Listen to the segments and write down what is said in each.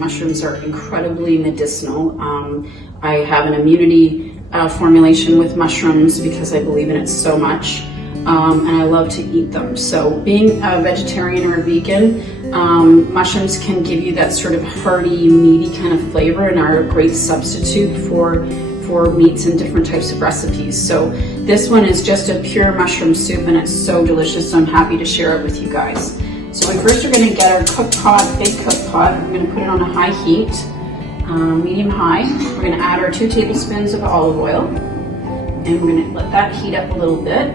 mushrooms are incredibly medicinal. I have an immunity formulation with mushrooms because I believe in it so much, and I love to eat them. So being a vegetarian or a vegan, mushrooms can give you that sort of hearty, meaty kind of flavor and are a great substitute for meats and different types of recipes. So this one is just a pure mushroom soup and it's so delicious, so I'm happy to share it with you guys. So first we're going to get our cook pot, big cook pot. We're going to put it on a high heat, medium-high. We're going to add our 2 tablespoons of olive oil, and we're going to let that heat up a little bit.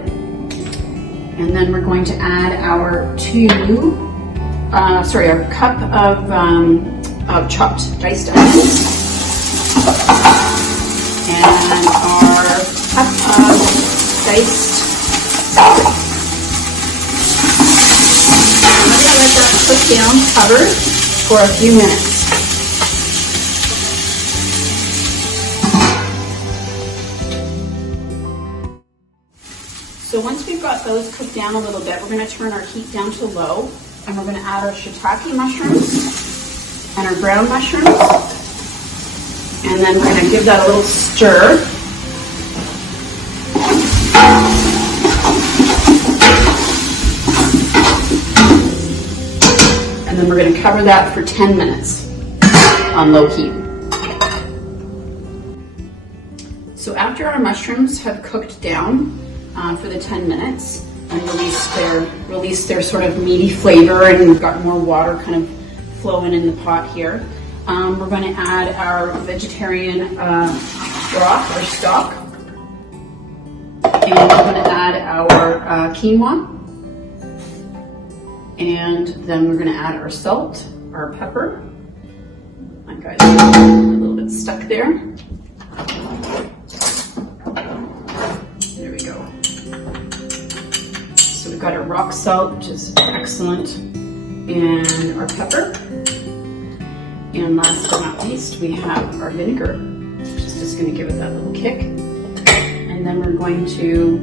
And then we're going to add our cup of chopped diced onions, and our cup of diced celery. Let that cook down covered for a few minutes. So once we've got those cooked down a little bit, we're going to turn our heat down to low, and we're going to add our shiitake mushrooms and our brown mushrooms, and then we're going to give that a little stir. And then we're going to cover that for 10 minutes on low heat. So after our mushrooms have cooked down for the 10 minutes and release their sort of meaty flavor, and we've got more water kind of flowing in the pot here, we're going to add our vegetarian broth or stock, and we're going to add our quinoa. And then we're going to add our salt, our pepper. My guys are a little bit stuck there. There we go. So we've got our rock salt, which is excellent, and our pepper. And last but not least, we have our vinegar, which is just going to give it that little kick. And then we're going to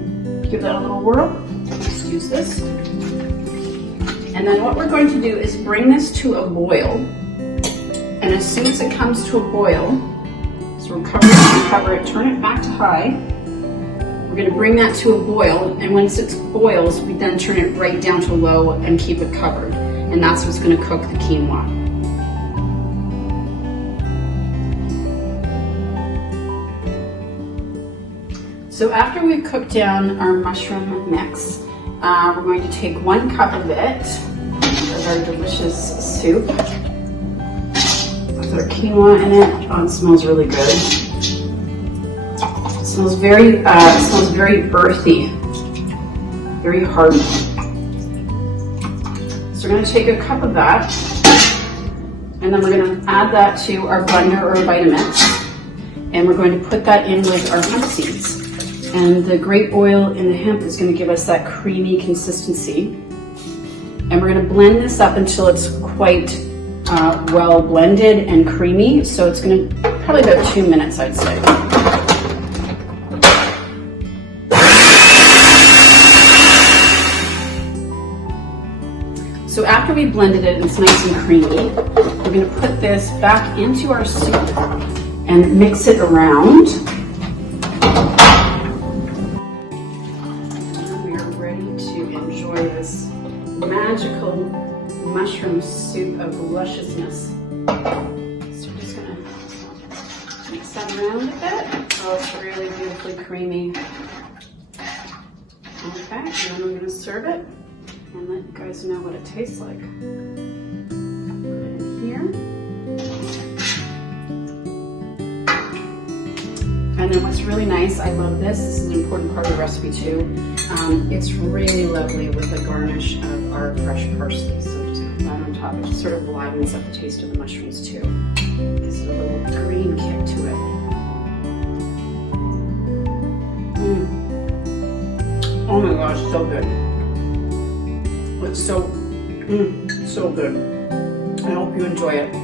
give that a little whirl. Just use this. And then what we're going to do is bring this to a boil. And as soon as it comes to a boil, so we'll cover it, turn it back to high. We're going to bring that to a boil, and once it boils, we then turn it right down to low and keep it covered. And that's what's going to cook the quinoa. So after we've cooked down our mushroom mix, we're going to take 1 cup of it, of our delicious soup, with our quinoa in it. Oh, it smells really good. It smells very earthy, very hearty. So we're going to take a cup of that, and then we're going to add that to our blender or Vitamix, and we're going to put that in with our hemp seeds. And the grape oil in the hemp is going to give us that creamy consistency. And we're going to blend this up until it's quite well blended and creamy. So it's going to probably about 2 minutes, I'd say. So after we blended it and it's nice and creamy, we're going to put this back into our soup and mix it around. This magical mushroom soup of lusciousness. So we're just going to mix that around a bit. Oh, it's really beautifully creamy. Okay, and then we're going to serve it and let you guys know what it tastes like. Put it in here. And then what's really nice, I love this is an important part of the recipe too. It's really lovely with a garnish of our fresh parsley. So just put that on top. It just sort of livens up the taste of the mushrooms too. Gives it a little green kick to it. Oh my gosh, so good. It's so good. I hope you enjoy it.